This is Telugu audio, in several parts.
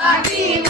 Happy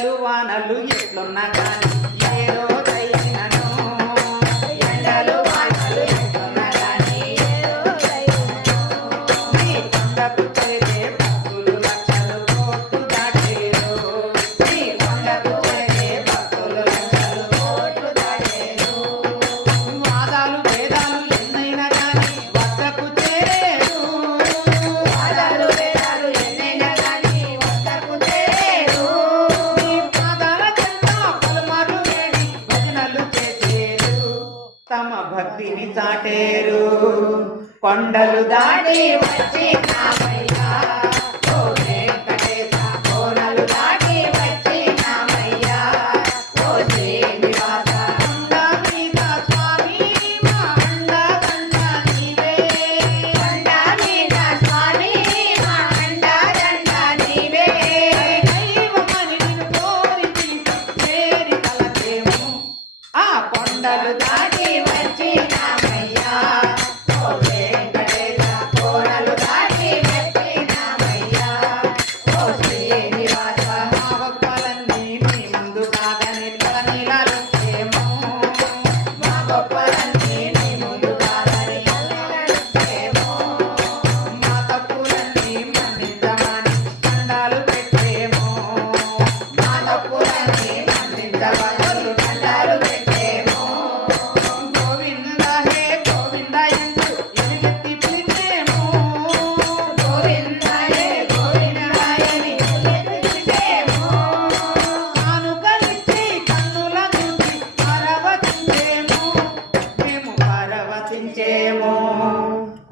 ఎండలు వానలు ఎట్లున్నా కానీ ఏదో దయనను ఎండలు వానలు ఎట్లున్నా కానీ ఏదో దయనను భక్తిని చాటేరు. కొండలు దాడి వచ్చి నా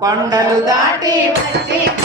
కొండలు దాటి వచ్చిన